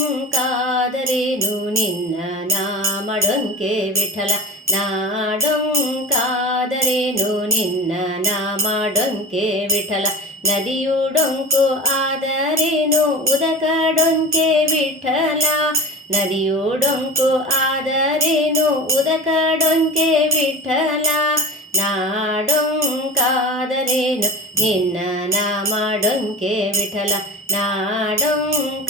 ನಾಡೊಂಕಾದರೇನು ನಿನ್ನ ನಾಮಡೊಂಕೆ ವಿಠಲ ನಾಡೊಂಕಾದರೇನು ನಿನ್ನ ನಾಮಡೊಂಕೆ ವಿಠಲ ನದಿಯುಡೊಂಕು ಆದರೇನು ಉದಕಡೊಂಕೆ ವಿಠಲ ನದಿಯುಡೊಂಕು ಆದರೇನು ಉದಕಡೊಂಕೆ ವಿಠಲ ನಾಡೊಂಕಾದರೇನು ನಿನ್ನ ನಾಮಡೊಂಕೆ ವಿಠಲ ನಾಡೊಂಕಾದರೇನು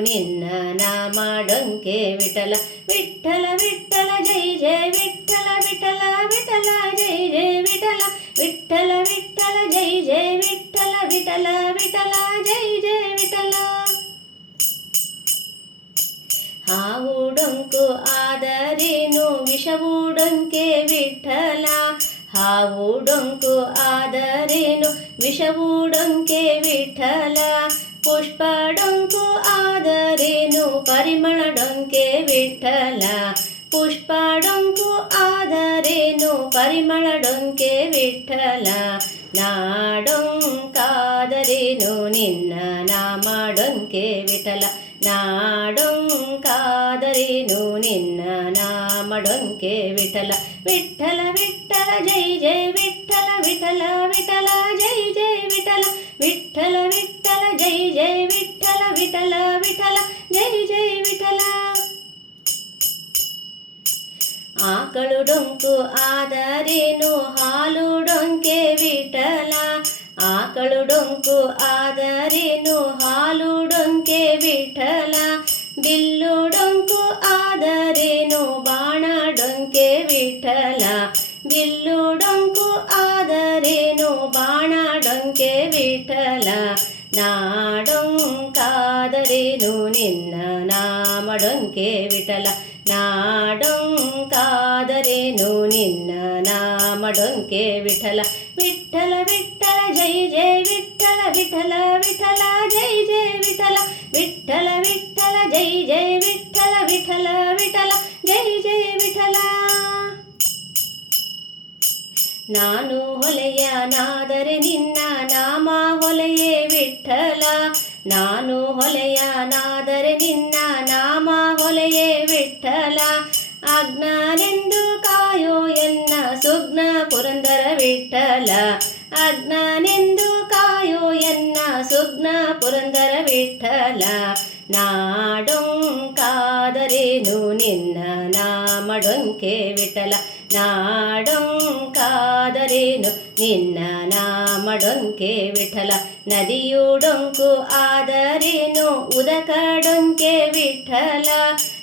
ನಿನ್ನ ನಾಮಡೊಂಕೆ ವಿಠಲ ವಿಠಲ ವಿಠಲ ಜೈ ಜಯ ವಿಠಲ ವಿಠಲ ವಿಠಲ ಜೈ ಜಯ ವಿಠಲ ವಿಠಲ ವಿಠಲ ಜೈ ಜಯ ವಿಠಲ ವಿಠಲ ವಿಠಲ ಜೈ ಜಯ ವಿಠಲ ಹಾವುಡೊಂಕು ಆದರೇನು ವಿಷವುಡೊಂಕೆ ವಿಠಲ ಹಾವುಡೊಂಕು ಆದರೇನು ವಿಷವುಡೊಂಕೆ ವಿಠಲ ಪುಷ್ಪಡೊಂಕು ಆದರೇನು ಪರಿಮಳಡೊಂಕೆ ವಿಠಲ ಪುಷ್ಪಡೊಂಕು ಆದರೇನು ಪರಿಮಳಡೊಂಕೆ ವಿಠಲ ನಾಡೊಂಕಾದರೇನು ನಿನ್ನ ನಾಮಡೊಂಕೆ ವಿಠಲ ನಾಡೊಂಕಾದರೇನು ನಿನ್ನ ನಾಮಡೊಂಕೆ ವಿಠಲ ವಿಠಲ ವಿಠಲ ಜೈ ಜಯ ವಿಠಲ ವಿಠಲ ವಿಠಲ ಜೈ ಜಯ ವಿಠಲ ವಿಠಲ ವಿಠಲ ಜೈ ಜಯ ವಿಠಲ ವಿಠಲ ವಿಠಲ ಜೈ ಜಯ ವಿಠಲ ಆಕಳು ಡೊಂಕು ಆದರೇನು ಹಾಲು ಡೊಂಕೆ ವಿಠಲ ಆಕಳು ಡೊಂಕು ಆದರೇನು ವಿಠಲ ನಾಡೊಂಕಾದರೇನು ನಿನ್ನ ನಾಮಡೊಂಕೆ ವಿಠಲ ನಾಡೊಂಕಾದರೇನು ನಿನ್ನ ನಾಮಡೊಂಕೆ ವಿಠಲ ವಿಠಲ ವಿಠಲ ಜೈ ಜಯ ವಿಠಲ ವಿಠಲ ವಿಠಲ ಜೈ ಜಯ ವಿಠಲ ವಿಠಲ ವಿಠಲ ಜೈ ಜಯ ವಿಠಲ ವಿಠಲ ವಿಠಲ ಜೈ ಜಯ ವಿಠಲ ನಾನು ಹೊಲೆಯನಾದರೆ ನಿನ್ನ ನಾನು ಹೊಲೆಯನಾದರೆ ನಿನ್ನ ನಾಮ ಹೊಲೆಯೇ ವಿಠಲ. ಅಜ್ಞಾನೆಂದು ಕಾಯೋ ಎನ್ನ ಸುಗ್ನ ಪುರಂದರ ವಿಠಲ. ಅಜ್ಞಾನೆಂದು ಕಾಯೋ ಎನ್ನ ಸುಗ್ನ ಪುರಂದರ ವಿಠಲ. ನಾಡೊಂಕಾದರೇನು ನಿನ್ನ ನಾಮಡೊಂಕೆ ವಿಠಲ. ನಾಡೊಂಕಾದರೇನು ನಿನ್ನ ನಾಮಡೊಂಕೆ ವಿಠಲ ನದಿಯುಡೊಂಕು ಆದರೇನು ಉದಕಡೊಂಕೆ ವಿಠಲ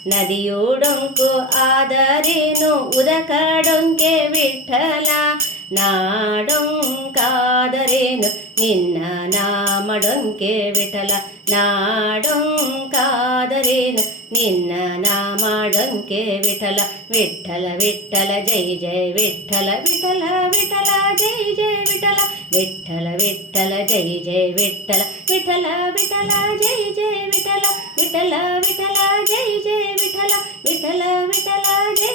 ನದಿಯುಡೊಂಕು ಆದರೇನು ಉದಕಡೊಂಕೆ ವಿಠಲ ಕಾದರೇನು ನಿನ್ನ ನಾಮಡೊಂಕೆ ವಿಠಲ ನಾಡೊಂಕಾದರೇನು ನಿನ್ನ ನಾಮಡೊಂಕೆ ವಿಠಲ ವಿಠಲ ವಿಠಲ ಜೈ ಜಯ ವಿಠಲ ವಿಠಲ ವಿಠಲ ಜೈ ಜಯ ವಿಠಲ ವಿಠಲ ವಿಠಲ ಜೈ ಜಯ ವಿಠಲ ವಿಠಲ ವಿಠಲ ಜೈ ಜಯ ವಿಠಲ ವಿಠಲ ವಿಠಲ ಜೈ ಜಯ ವಿಠಲ ವಿಠಲ ವಿಠಲ ಜಯ